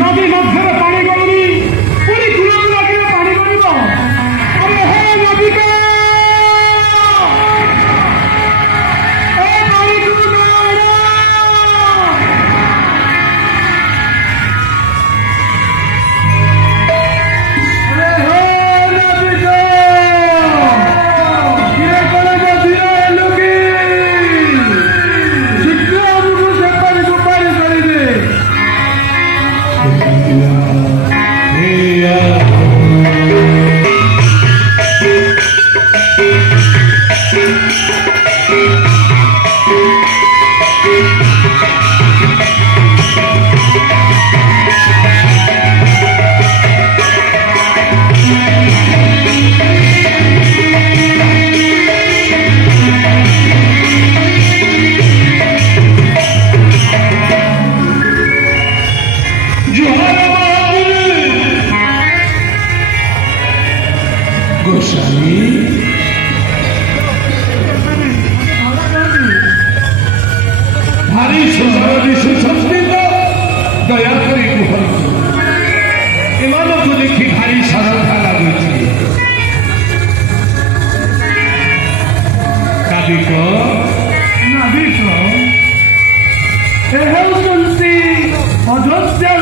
नदी मध्य पानी गलनी पूरी कूल लगे पानी गल अरे हे नदी भारी सुसंस्कृत दयाकरी कहतु एमान को देखी भारी सरलता लगुच नाविक नाविक ए हेउचंती अयोध्या